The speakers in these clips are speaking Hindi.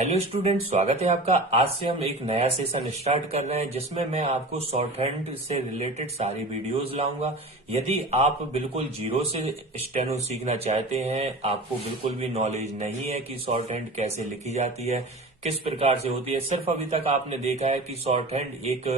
हेलो स्टूडेंट, स्वागत है आपका। आज से हम एक नया सेशन स्टार्ट कर रहे हैं जिसमें मैं आपको शॉर्ट हैंड से रिलेटेड सारी वीडियोस लाऊंगा। यदि आप बिल्कुल जीरो से स्टेनो सीखना चाहते हैं, आपको बिल्कुल भी नॉलेज नहीं है कि शॉर्ट हैंड कैसे लिखी जाती है, किस प्रकार से होती है, सिर्फ अभी तक आपने देखा है कि शॉर्ट हैंड एक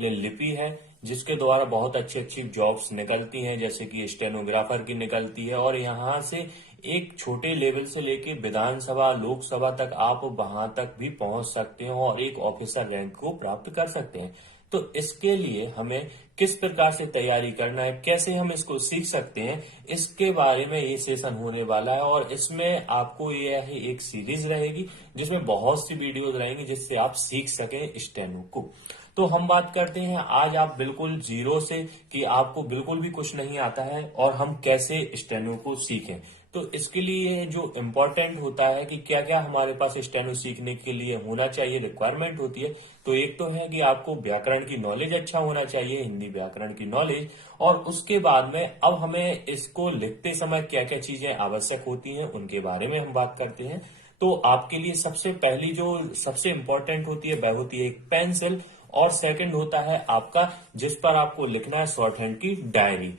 लिपि है जिसके द्वारा बहुत अच्छी अच्छी जॉब्स निकलती हैं, जैसे कि स्टेनोग्राफर की निकलती है। और यहाँ से एक छोटे लेवल से लेके विधानसभा लोकसभा तक आप वहां तक भी पहुंच सकते हो और एक ऑफिसर रैंक को प्राप्त कर सकते हैं। तो इसके लिए हमें किस प्रकार से तैयारी करना है, कैसे हम इसको सीख सकते हैं, इसके बारे में ये सेशन होने वाला है। और इसमें आपको यह एक सीरीज रहेगी जिसमें बहुत सी वीडियोज रहेंगी जिससे आप सीख सकें स्टेनो को। तो हम बात करते हैं आज आप बिल्कुल जीरो से, कि आपको बिल्कुल भी कुछ नहीं आता है और हम कैसे स्टेनो को सीखें। तो इसके लिए जो इम्पोर्टेंट होता है कि क्या क्या हमारे पास स्टेनो सीखने के लिए होना चाहिए, रिक्वायरमेंट होती है। तो एक तो है कि आपको व्याकरण की नॉलेज अच्छा होना चाहिए, हिंदी व्याकरण की नॉलेज। और उसके बाद में अब हमें इसको लिखते समय क्या क्या चीजें आवश्यक होती हैं उनके बारे में हम बात करते हैं। तो आपके लिए सबसे पहली जो सबसे इंपॉर्टेंट होती है वह होती है एक पेंसिल, और सेकंड होता है आपका जिस पर आपको लिखना है शॉर्ट हैंड की डायरी।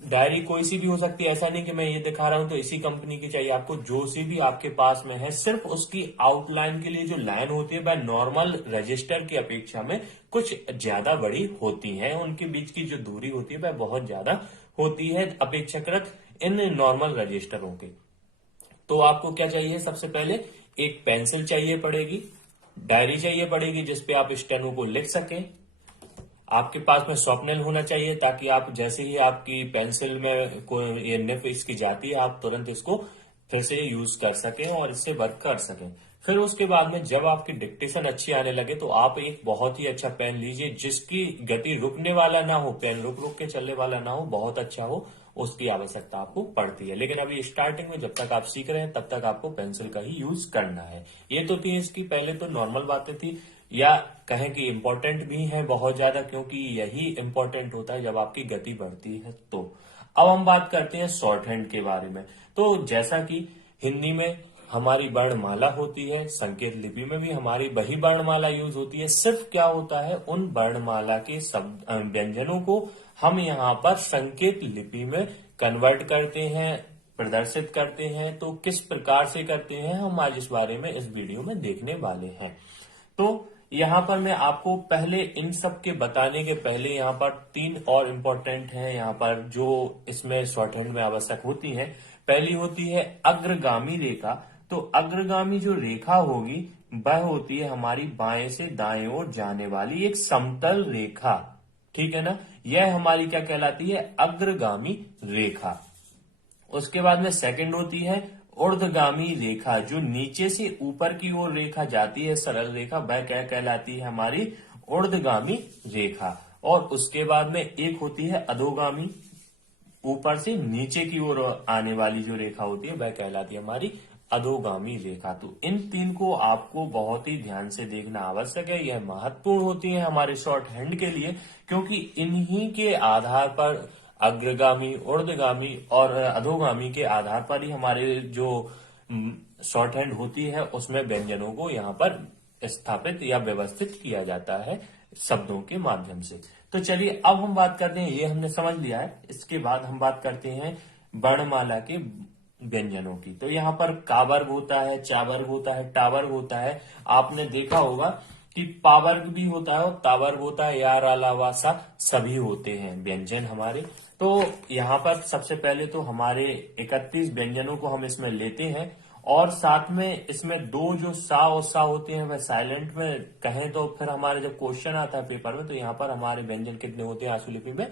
डायरी कोई सी भी हो सकती है, ऐसा नहीं कि मैं ये दिखा रहा हूं तो इसी कंपनी की चाहिए आपको। जो सी भी आपके पास में है, सिर्फ उसकी आउटलाइन के लिए जो लाइन होती है वह नॉर्मल रजिस्टर की अपेक्षा में कुछ ज्यादा बड़ी होती है। उनके बीच की जो दूरी होती है वह बहुत ज्यादा होती है अपेक्षाकृत इन नॉर्मल रजिस्टरों के। तो आपको क्या चाहिए, सबसे पहले एक पेंसिल चाहिए पड़ेगी, डायरी चाहिए पड़ेगी जिसपे आप स्टेनो को लिख सकें। आपके पास में शॉर्पनर होना चाहिए ताकि आप जैसे ही आपकी पेंसिल में कोई ये निब इसकी जाती है, आप तुरंत इसको फिर से यूज कर सकें और इससे वर्क कर सकें। फिर उसके बाद में जब आपकी डिक्टेशन अच्छी आने लगे तो आप एक बहुत ही अच्छा पेन लीजिए जिसकी गति रुकने वाला ना हो, पेन रुक रुक के चलने वाला ना हो, बहुत अच्छा हो, उसकी आवश्यकता आपको पड़ती है। लेकिन अभी स्टार्टिंग में जब तक आप सीख रहे हैं तब तक आपको पेंसिल का ही यूज करना है। ये तो थी इसकी पहले तो नॉर्मल बातें थी, या कहें कि इंपॉर्टेंट भी है बहुत ज्यादा, क्योंकि यही इंपॉर्टेंट होता है जब आपकी गति बढ़ती है। तो अब हम बात करते हैं शॉर्ट हैंड के बारे में। तो जैसा कि हिंदी में हमारी वर्णमाला होती है, संकेत लिपि में भी हमारी वही वर्णमाला यूज होती है। सिर्फ क्या होता है, उन वर्णमाला के शब्द व्यंजनों को हम यहाँ पर संकेत लिपि में कन्वर्ट करते हैं, प्रदर्शित करते हैं। तो किस प्रकार से करते हैं हम आज इस बारे में इस वीडियो में देखने वाले हैं। तो यहां पर मैं आपको पहले इन सब के बताने के पहले यहाँ पर तीन और इम्पोर्टेंट हैं यहाँ पर जो इसमें शॉर्ट हैंड में आवश्यक होती हैं। पहली होती है अग्रगामी रेखा। तो अग्रगामी जो रेखा होगी वह होती है हमारी बाएं से दाएं ओर जाने वाली एक समतल रेखा, ठीक है ना। यह हमारी क्या कहलाती है, अग्रगामी रेखा। उसके बाद में सेकंड होती है ऊर्ध्वगामी रेखा, जो नीचे से ऊपर की ओर रेखा जाती है, सरल रेखा, वह क्या कहलाती है, हमारी ऊर्ध्वगामी रेखा। और उसके बाद में एक होती है अधोगामी, ऊपर से नीचे की ओर आने वाली जो रेखा होती है वह कहलाती है हमारी अधोगामी रेखा। तो इन तीन को आपको बहुत ही ध्यान से देखना आवश्यक है। यह महत्वपूर्ण होती है हमारे शॉर्ट हैंड के लिए, क्योंकि इन्हीं के आधार पर अग्रगामी, ऊर्ध्वगामी और अधोगामी के आधार पर ही हमारे जो शॉर्ट हैंड होती है उसमें व्यंजनों को यहाँ पर स्थापित या व्यवस्थित किया जाता है शब्दों के माध्यम से। तो चलिए अब हम बात करते हैं, ये हमने समझ लिया है। इसके बाद हम बात करते हैं वर्णमाला के व्यंजनों की। तो यहाँ पर का वर्ग होता है, चा वर्ग होता है, टा वर्ग होता है। आपने देखा होगा कि पा वर्ग भी होता है और ता वर्ग होता है, या रा ला वा सा सभी होते हैं व्यंजन हमारे। तो यहाँ पर सबसे पहले तो हमारे 31 व्यंजनों को हम इसमें लेते हैं, और साथ में इसमें दो जो सा और सा होते हैं वह साइलेंट में कहें तो फिर हमारे जब क्वेश्चन आता है पेपर में तो यहाँ पर हमारे व्यंजन कितने होते हैं, आशुलिपि में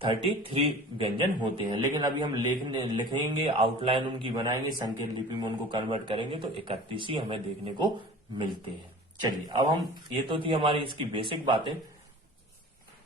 33 व्यंजन होते हैं। लेकिन अभी हम लिखेंगे, आउटलाइन उनकी बनाएंगे, संकेत लिपि में उनको कन्वर्ट करेंगे तो 31 ही हमें देखने को मिलते हैं। चलिए अब हम, ये तो थी हमारी इसकी बेसिक बातें।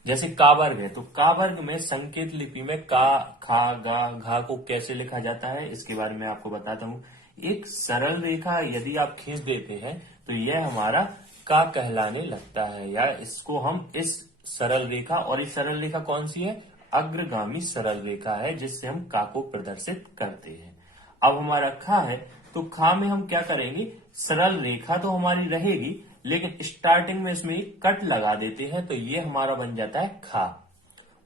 जैसे का वर्ग है, तो का वर्ग में संकेत लिपि में का, खा, गा, घा को कैसे लिखा जाता है इसके बारे में आपको बताता हूं। एक सरल रेखा यदि आप खींच देते हैं तो यह हमारा का कहलाने लगता है, या इसको हम इस सरल रेखा, और इस सरल रेखा कौन सी है, अग्रगामी सरल रेखा है जिससे हम का को प्रदर्शित करते हैं। अब हमारा खा है, तो खा में हम क्या करेंगे, सरल रेखा तो हमारी रहेगी, लेकिन स्टार्टिंग में इसमें एक कट लगा देते हैं, तो ये हमारा बन जाता है खा।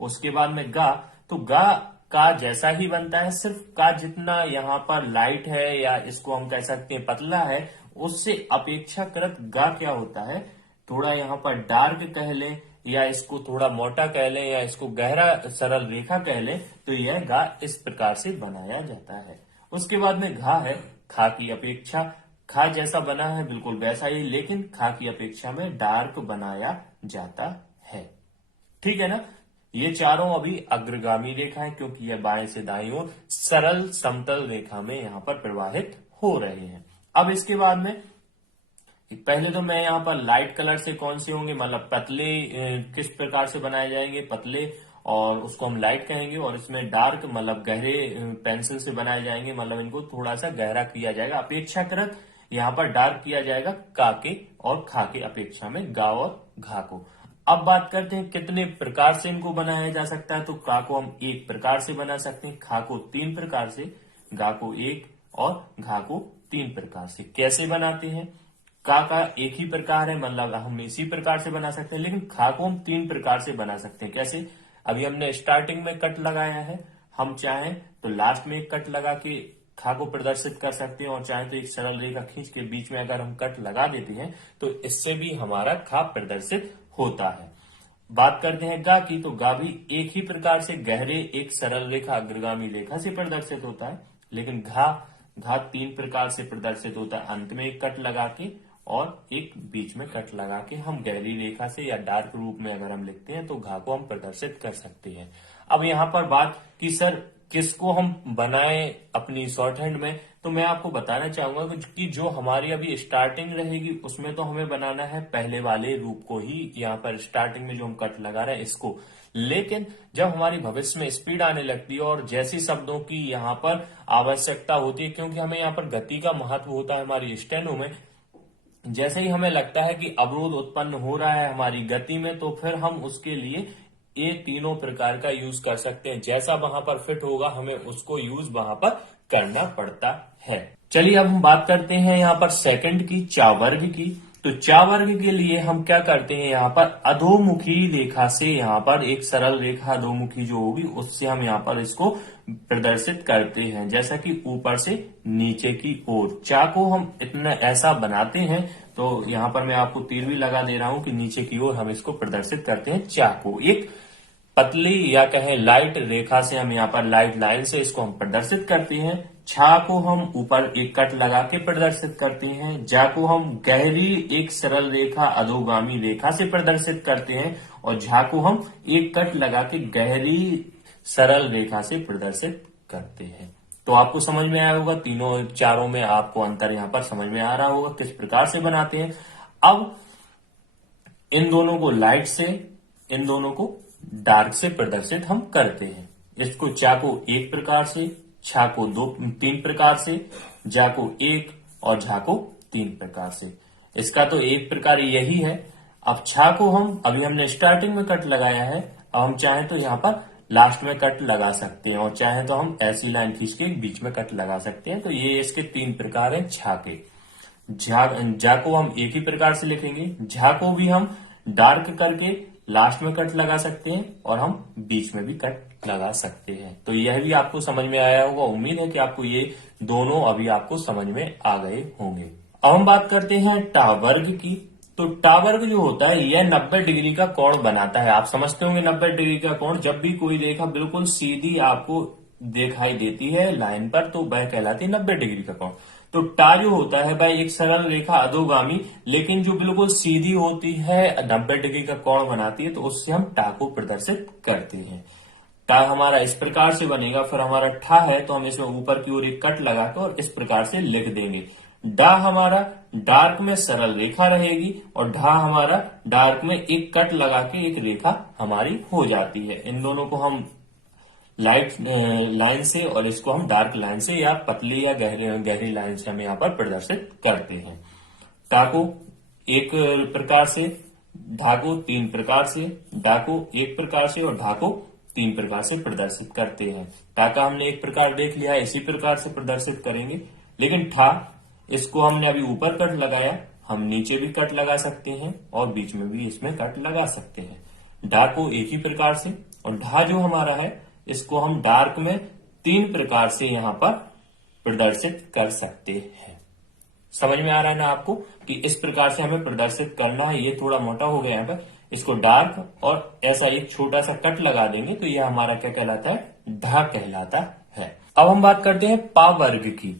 उसके बाद में गा, तो गा का जैसा ही बनता है, सिर्फ का जितना यहाँ पर लाइट है या इसको हम कह सकते हैं पतला है, उससे अपेक्षाकृत गा क्या होता है, थोड़ा यहाँ पर डार्क कह लें या इसको थोड़ा मोटा कह लें या इसको गहरा सरल रेखा कह लें, तो यह गा इस प्रकार से बनाया जाता है। उसके बाद में घा है, खा की अपेक्षा खा जैसा बना है बिल्कुल वैसा ही, लेकिन खा की अपेक्षा में डार्क बनाया जाता है। ठीक है ना। ये चारों अभी अग्रगामी रेखा है, क्योंकि यह बाएं से दाईं ओर सरल समतल रेखा में यहां पर प्रवाहित हो रहे हैं। अब इसके बाद में पहले तो मैं यहाँ पर लाइट कलर से कौन से होंगे, मतलब पतले किस प्रकार से बनाए जाएंगे, पतले, और उसको हम लाइट कहेंगे, और इसमें डार्क मतलब गहरे पेंसिल से बनाए जाएंगे, मतलब इनको थोड़ा सा गहरा किया जाएगा, अपेक्षाकृत यहाँ पर डार्क किया जाएगा का के और खा के अपेक्षा में, गा और घा को। अब बात करते हैं कितने प्रकार से इनको बनाया जा सकता है। तो का को हम एक प्रकार से बना सकते हैं, खा को 3 प्रकार से, गा को 1 और घा को 3 प्रकार से। कैसे बनाते हैं, का एक ही प्रकार है, मतलब हम इसी प्रकार से बना सकते हैं, लेकिन खा को हम 3 प्रकार से बना सकते हैं। कैसे, अभी हमने स्टार्टिंग में कट लगाया है, हम चाहें तो लास्ट में एक कट लगा के खा को प्रदर्शित कर सकते हैं, और चाहे तो एक सरल रेखा खींच के बीच में अगर हम कट लगा देते हैं तो इससे भी हमारा खा प्रदर्शित होता है। बात करते हैं गा की, तो गा भी एक ही प्रकार से गहरे एक सरल रेखा अग्रगामी रेखा से प्रदर्शित होता है, लेकिन घा 3 प्रकार से प्रदर्शित होता है, अंत में एक कट लगा के और एक बीच में कट लगा के हम गहरी रेखा से या डार्क रूप में अगर हम लिखते हैं तो घा को हम प्रदर्शित कर सकते हैं। अब यहाँ पर बात कि सर किसको हम बनाएं अपनी शॉर्ट हैंड में, तो मैं आपको बताना चाहूंगा कि जो हमारी अभी स्टार्टिंग रहेगी उसमें तो हमें बनाना है पहले वाले रूप को ही, यहाँ पर स्टार्टिंग में जो हम कट लगा रहे हैं इसको। लेकिन जब हमारी भविष्य में स्पीड आने लगती है और जैसी शब्दों की यहाँ पर आवश्यकता होती है, क्योंकि हमें यहाँ पर गति का महत्व होता है हमारी स्टेनो में, जैसे ही हमें लगता है कि अवरोध उत्पन्न हो रहा है हमारी गति में, तो फिर हम उसके लिए ये तीनों प्रकार का यूज कर सकते हैं। जैसा वहां पर फिट होगा हमें उसको यूज वहां पर करना पड़ता है। चलिए अब हम बात करते हैं यहाँ पर सेकंड की, चा वर्ग की। तो चा वर्ग के लिए हम क्या करते हैं, यहाँ पर अधोमुखी रेखा से, यहाँ पर एक सरल रेखा अधोमुखी जो होगी उससे हम यहाँ पर इसको प्रदर्शित करते हैं, जैसा कि ऊपर से नीचे की ओर। चा को हम इतना ऐसा बनाते हैं, तो यहाँ पर मैं आपको तीर भी लगा दे रहा हूं कि नीचे की ओर हम इसको प्रदर्शित करते हैं। चा को एक पतली या कहें लाइट रेखा से हम यहाँ पर लाइट लाइन से इसको हम प्रदर्शित करते हैं। छा को हम ऊपर एक कट लगा के प्रदर्शित करते हैं। जा को हम गहरी एक सरल रेखा अधोगामी रेखा से प्रदर्शित करते हैं, और झा को हम एक कट लगा के गहरी सरल रेखा से प्रदर्शित करते हैं। तो आपको समझ में आया होगा, तीनों चारों में आपको अंतर यहाँ पर समझ में आ रहा होगा किस प्रकार से बनाते हैं। अब इन दोनों को लाइट से, इन दोनों को डार्क से प्रदर्शित हम करते हैं। इसको चा को एक प्रकार से, छा को 3 प्रकार से, जा को 1 और झा को 3 प्रकार से। इसका तो एक प्रकार यही है। अब छा को हम, अभी हमने स्टार्टिंग में कट लगाया है, अब हम चाहें तो यहाँ पर लास्ट में कट लगा सकते हैं, और चाहें तो हम ऐसी लाइन खींच के बीच में कट लगा सकते हैं। तो ये इसके 3 प्रकार हैं छा के। जा को हम एक ही प्रकार से लिखेंगे, झा को भी हम डार्क करके लास्ट में कट लगा सकते हैं और हम बीच में भी कट लगा सकते हैं। तो यह भी आपको समझ में आया होगा। उम्मीद है कि आपको ये दोनों अभी आपको समझ में आ गए होंगे। अब हम बात करते हैं टा वर्ग की। तो टा वर्ग जो होता है यह 90 डिग्री का कोण बनाता है। आप समझते होंगे 90 डिग्री का कोण, जब भी कोई रेखा बिल्कुल सीधी आपको दिखाई देती है लाइन पर तो वह कहलाती है 90 डिग्री का कोण। तो टा जो होता है वह एक सरल रेखा अधोगामी, लेकिन जो बिल्कुल सीधी होती है 90 डिग्री का कोण बनाती है, तो उससे हम टा को प्रदर्शित करते हैं। टा हमारा इस प्रकार से बनेगा, फिर हमारा ठा है तो हम इसमें ऊपर की ओर एक कट लगाकर और इस प्रकार से लिख देंगे। डा हमारा डार्क में सरल रेखा रहेगी, और ढा हमारा डार्क में एक कट लगा के एक रेखा हमारी हो जाती है। इन दोनों को हम लाइट लाइन से और इसको हम डार्क लाइन से या पतली या गहरी लाइन से हम यहाँ पर प्रदर्शित करते हैं। टा को एक प्रकार से, ढा को 3 प्रकार से, डा को 1 प्रकार से और ढा को 3 प्रकार से प्रदर्शित करते हैं। टा का हमने एक प्रकार देख लिया है, इसी प्रकार से प्रदर्शित करेंगे। लेकिन ठा इसको हमने अभी ऊपर कट लगाया, हम नीचे भी कट लगा सकते हैं और बीच में भी इसमें कट लगा सकते हैं। डा को एक ही प्रकार से, और ढा जो हमारा है इसको हम डार्क में 3 प्रकार से यहां पर प्रदर्शित कर सकते हैं। समझ में आ रहा है ना आपको कि इस प्रकार से हमें प्रदर्शित करना है। ये थोड़ा मोटा हो गया यहाँ पर, इसको डार्क और ऐसा एक छोटा सा कट लगा देंगे तो ये हमारा क्या कहलाता है, ढा कहलाता है। अब हम बात करते हैं पा वर्ग की।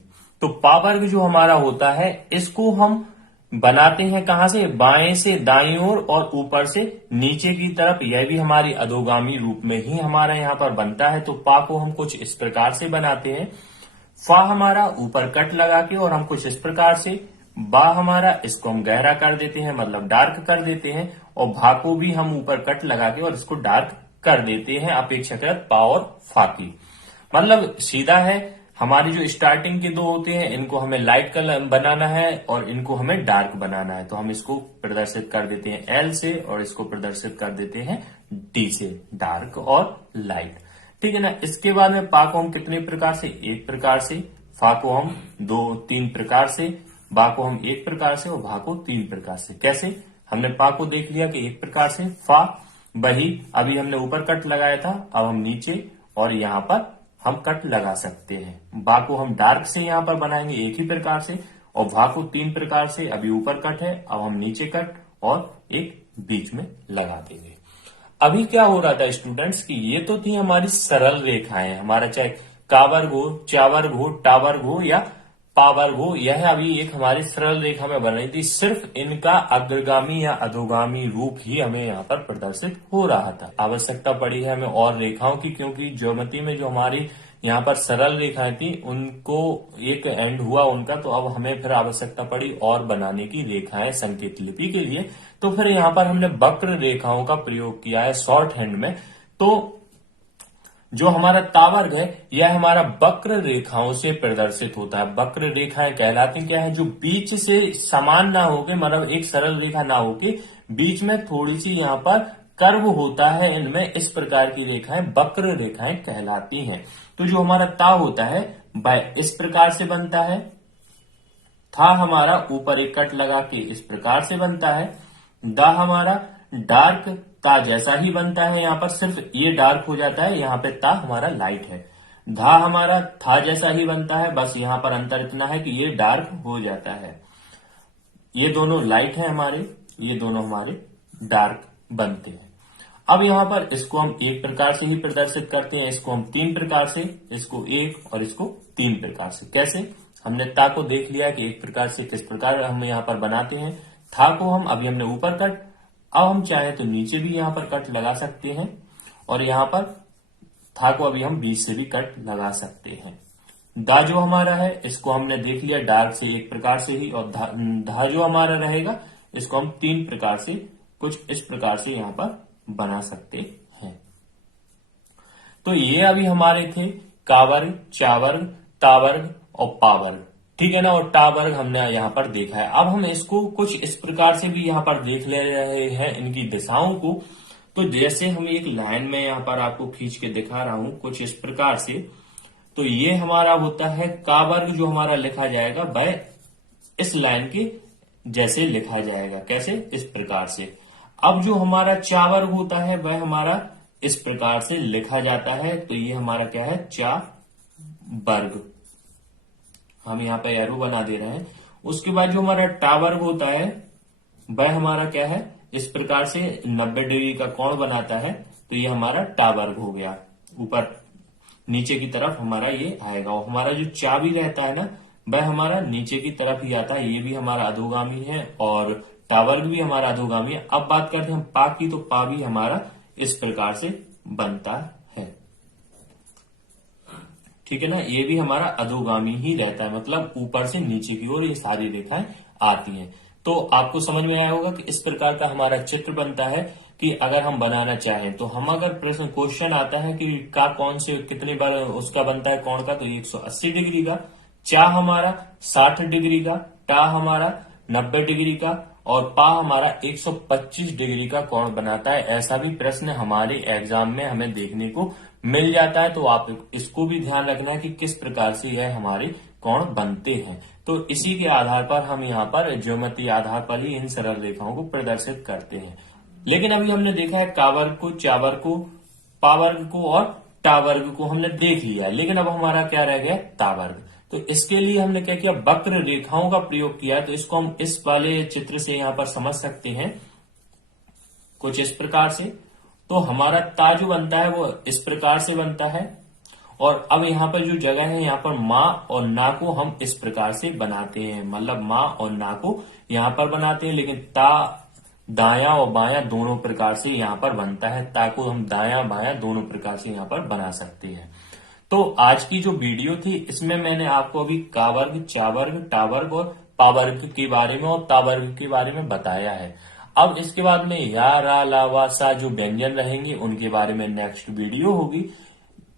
तो पा वर्ग जो हमारा होता है इसको हम बनाते हैं कहां से, बाएं से दाईं ओर और ऊपर से नीचे की तरफ। यह भी हमारी अधोगामी रूप में ही हमारा यहाँ पर बनता है। तो पा को हम कुछ इस प्रकार से बनाते हैं, फा हमारा ऊपर कट लगा के और हम कुछ इस प्रकार से, बा हमारा इसको हम गहरा कर देते हैं मतलब डार्क कर देते हैं, और भा को भी हम ऊपर कट लगा के और इसको डार्क कर देते हैं अपेक्षाकृत पा और फा की। मतलब सीधा है, हमारी जो स्टार्टिंग के दो होते हैं इनको हमें लाइट कलर बनाना है और इनको हमें डार्क बनाना है। तो हम इसको प्रदर्शित कर देते हैं एल से और इसको प्रदर्शित कर देते हैं डी से, डार्क और लाइट। ठीक है ना। इसके बाद में पा को हम कितने प्रकार से, एक प्रकार से, फा को हम 2-3 प्रकार से, बा को हम एक प्रकार से और भा को 3 प्रकार से। कैसे, हमने पा को देख लिया कि एक प्रकार से, फा वही अभी हमने ऊपर कट लगाया था, अब हम नीचे और यहां पर हम कट लगा सकते हैं। बा को हम डार्क से यहां पर बनाएंगे एक ही प्रकार से, और भा को 3 प्रकार से, अभी ऊपर कट है, अब हम नीचे कट और एक बीच में लगा देंगे। अभी क्या हो रहा था स्टूडेंट्स कि ये तो थी हमारी सरल रेखाएं, हमारा चाहे का वर्ग हो, चा वर्ग हो, टा वर्ग हो या पा वर्ग हो, यह अभी एक हमारी सरल रेखा में बन रही थी। सिर्फ इनका अग्रगामी या अधोगामी रूप ही हमें यहाँ पर प्रदर्शित हो रहा था। आवश्यकता पड़ी है हमें और रेखाओं की, क्योंकि ज्योमेट्री में जो हमारी यहाँ पर सरल रेखाएं थी उनको एक एंड हुआ उनका, तो अब हमें फिर आवश्यकता पड़ी और बनाने की रेखाएं संकेत लिपि के लिए। तो फिर यहाँ पर हमने वक्र रेखाओं का प्रयोग किया है शॉर्ट हैंड में। तो जो हमारा तावर्ग है यह हमारा वक्र रेखाओं से प्रदर्शित होता है। वक्र रेखाएं कहलाती क्या है, जो बीच से समान ना होके, मतलब एक सरल रेखा ना होके बीच में थोड़ी सी यहाँ पर कर्व होता है, इनमें इस प्रकार की रेखाएं वक्र रेखाएं कहलाती हैं। तो जो हमारा ता होता है वह इस प्रकार से बनता है, था हमारा ऊपर एक कट लगा के इस प्रकार से बनता है, दा हमारा डार्क ता जैसा ही बनता है, यहाँ पर सिर्फ ये डार्क हो जाता है, यहाँ पे ता हमारा लाइट है। धा हमारा था जैसा ही बनता है, बस यहाँ पर अंतर इतना है कि ये डार्क हो जाता है। ये दोनों लाइट है हमारे, ये दोनों हमारे डार्क बनते हैं। अब यहाँ पर इसको हम एक प्रकार से ही प्रदर्शित करते हैं, इसको हम 3 प्रकार से, इसको एक और इसको 3 प्रकार से। कैसे, हमने ता को देख लिया कि एक प्रकार से किस प्रकार हम यहाँ पर बनाते हैं। था को हम अभी हमने ऊपर कट, अब हम चाहे तो नीचे भी यहाँ पर कट लगा सकते हैं, और यहाँ पर था को अभी हम बीच से भी कट लगा सकते हैं। दा जो हमारा है इसको हमने देख लिया डार्क से एक प्रकार से ही, और धा जो हमारा रहेगा इसको हम 3 प्रकार से, कुछ इस प्रकार से यहाँ पर बना सकते हैं। तो ये अभी हमारे थे कावर्ग, चावर्ग, तावर्ग और पावर्ग। ठीक है ना। और टा वर्ग हमने यहाँ पर देखा है। अब हम इसको कुछ इस प्रकार से भी यहाँ पर देख ले रहे हैं इनकी दिशाओं को। तो जैसे हम एक लाइन में यहाँ पर आपको खींच के दिखा रहा हूं कुछ इस प्रकार से, तो ये हमारा होता है का वर्ग, जो हमारा लिखा जाएगा वह इस लाइन के जैसे लिखा जाएगा। कैसे, इस प्रकार से। अब जो हमारा चा वर्ग होता है वह हमारा इस प्रकार से लिखा जाता है, तो ये हमारा क्या है, चा वर्ग। हम यहाँ पे एरो बना दे रहे हैं। उसके बाद जो हमारा टा वर्ग होता है वह हमारा क्या है, इस प्रकार से 90 डिग्री का कोण बनाता है, तो ये हमारा टा वर्ग हो गया। ऊपर नीचे की तरफ हमारा ये आएगा, और हमारा जो चा भी रहता है ना वह हमारा नीचे की तरफ ही आता है, ये भी हमारा अधोगामी है और टा वर्ग भी हमारा अधोगामी है। अब बात करते हैं हम पा की, तो पा भी हमारा इस प्रकार से बनता है। ठीक है ना। ये भी हमारा अधोगामी ही रहता है, मतलब ऊपर से नीचे की ओर ये सारी रेखाएं आती हैं। तो आपको समझ में आया होगा कि इस प्रकार का हमारा चित्र बनता है कि अगर हम बनाना चाहें तो हम, अगर प्रश्न क्वेश्चन आता है कि का कौन से कितनी बार उसका बनता है कोण का, तो 180 डिग्री का, चा हमारा 60 डिग्री का, टा हमारा 90 डिग्री का और पा हमारा 125 डिग्री का कोण बनाता है। ऐसा भी प्रश्न हमारे एग्जाम में हमें देखने को मिल जाता है। तो आप इसको भी ध्यान रखना है कि किस प्रकार से यह हमारे कोण बनते हैं। तो इसी के आधार पर हम यहाँ पर ज्योमेट्री आधार पर ही इन सरल रेखाओं को प्रदर्शित करते हैं। लेकिन अभी हमने देखा है का वर्ग को, चा वर्ग को, पा वर्ग को और टा वर्ग को हमने देख लिया है, लेकिन अब हमारा क्या रह गया, ता वर्ग। तो इसके लिए हमने क्या किया, वक्र रेखाओं का प्रयोग किया। तो इसको हम इस वाले चित्र से यहाँ पर समझ सकते हैं कुछ इस प्रकार से। तो हमारा ता जो बनता है वो इस प्रकार से बनता है, और अब यहाँ पर जो जगह है यहाँ पर माँ और ना को हम इस प्रकार से बनाते हैं, मतलब माँ और ना को यहाँ पर बनाते हैं। लेकिन ता दाया और बाया दोनों प्रकार से यहाँ पर बनता है, ता को हम दाया बाया दोनों प्रकार से यहाँ पर बना सकते हैं। तो आज की जो वीडियो थी इसमें मैंने आपको अभी का वर्ग, चा वर्ग, टा वर्ग और पा वर्ग के बारे में और ता वर्ग के बारे में बताया है। अब इसके बाद में या, रा, ला, वा, सा जो व्यंजन रहेंगे उनके बारे में नेक्स्ट वीडियो होगी।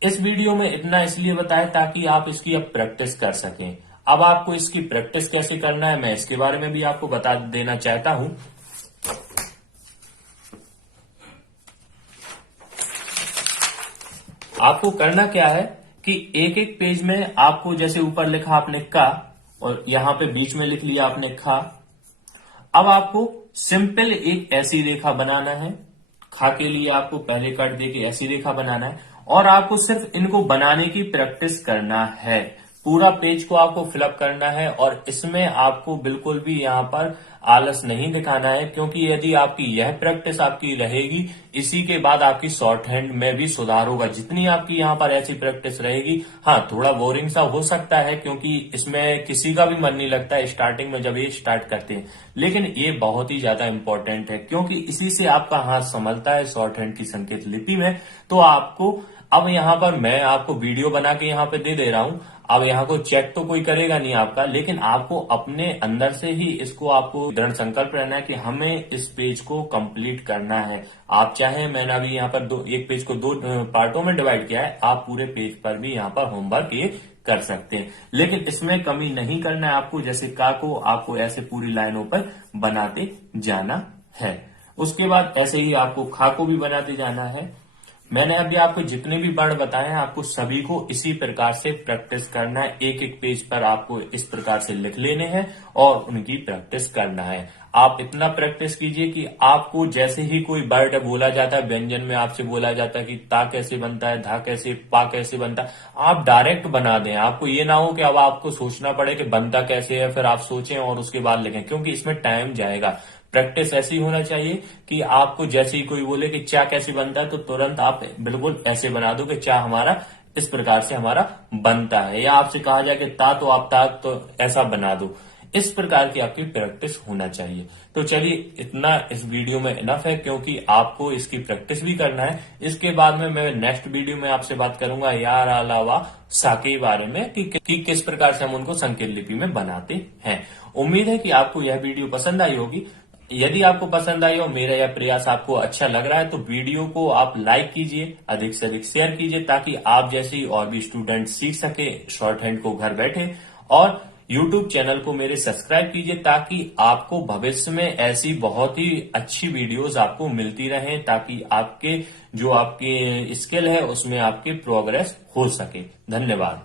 इस वीडियो में इतना इसलिए बताया ताकि आप इसकी अब प्रैक्टिस कर सकें। अब आपको इसकी प्रैक्टिस कैसे करना है मैं इसके बारे में भी आपको बता देना चाहता हूं। आपको करना क्या है कि एक एक पेज में आपको जैसे ऊपर लिखा आपने का और यहां पे बीच में लिख लिया आपने खा। अब आपको सिंपल एक ऐसी रेखा बनाना है। खा के लिए आपको पहले कट दे के ऐसी रेखा बनाना है और आपको सिर्फ इनको बनाने की प्रैक्टिस करना है। पूरा पेज को आपको फिलअप करना है और इसमें आपको बिल्कुल भी यहाँ पर आलस नहीं दिखाना है, क्योंकि यदि आपकी यह प्रैक्टिस आपकी रहेगी इसी के बाद आपकी शॉर्ट हैंड में भी सुधार होगा। जितनी आपकी यहाँ पर ऐसी प्रैक्टिस रहेगी, हाँ थोड़ा बोरिंग सा हो सकता है क्योंकि इसमें किसी का भी मन नहीं लगता है स्टार्टिंग में जब ये स्टार्ट करते हैं, लेकिन ये बहुत ही ज्यादा इंपॉर्टेंट है क्योंकि इसी से आपका हाथ संभलता है शॉर्ट हैंड की संकेत लिपि में। तो आपको अब यहाँ पर मैं आपको वीडियो बना के यहाँ पे दे रहा हूं। अब यहाँ को चेक तो कोई करेगा नहीं आपका, लेकिन आपको अपने अंदर से ही इसको आपको दृढ़ संकल्प रहना है कि हमें इस पेज को कंप्लीट करना है। आप चाहे, मैंने अभी यहाँ पर एक पेज को दो पार्टों में डिवाइड किया है, आप पूरे पेज पर भी यहाँ पर होमवर्क ये कर सकते हैं, लेकिन इसमें कमी नहीं करना है आपको। जैसे का को आपको ऐसे पूरी लाइनों पर बनाते जाना है, उसके बाद ऐसे ही आपको खा को भी बनाते जाना है। मैंने अभी आपको जितने भी वर्ण बताए हैं आपको सभी को इसी प्रकार से प्रैक्टिस करना है। एक एक पेज पर आपको इस प्रकार से लिख लेने हैं और उनकी प्रैक्टिस करना है। आप इतना प्रैक्टिस कीजिए कि आपको जैसे ही कोई वर्ड बोला जाता है, व्यंजन में आपसे बोला जाता है कि ता कैसे बनता है, धा कैसे, पा कैसे बनता है, आप डायरेक्ट बना दें। आपको ये ना हो कि अब आपको सोचना पड़े कि बनता कैसे है, फिर आप सोचें और उसके बाद लिखें, क्योंकि इसमें टाइम जाएगा। प्रैक्टिस ऐसी होना चाहिए कि आपको जैसे ही कोई बोले कि चा कैसे बनता है तो तुरंत आप बिल्कुल ऐसे बना दो कि चा हमारा इस प्रकार से हमारा बनता है, या आपसे कहा जाए कि ता तो आप ता तो ऐसा बना दो। इस प्रकार की आपकी प्रैक्टिस होना चाहिए। तो चलिए इतना इस वीडियो में इनफ है, क्योंकि आपको इसकी प्रैक्टिस भी करना है। इसके बाद में मैं नेक्स्ट वीडियो में आपसे बात करूंगा या, रा, ला, वा, सा के बारे में कि किस प्रकार से हम उनको संकेत लिपि में बनाते हैं। उम्मीद है कि आपको यह वीडियो पसंद आई होगी। यदि आपको पसंद आई हो, मेरा यह प्रयास आपको अच्छा लग रहा है, तो वीडियो को आप लाइक कीजिए, अधिक से अधिक शेयर कीजिए, ताकि आप जैसे और भी स्टूडेंट सीख सके शॉर्ट हैंड को घर बैठे। और YouTube चैनल को मेरे सब्सक्राइब कीजिए ताकि आपको भविष्य में ऐसी बहुत ही अच्छी वीडियोस आपको मिलती रहें, ताकि आपके जो आपके स्किल है उसमें आपके प्रोग्रेस हो सके। धन्यवाद।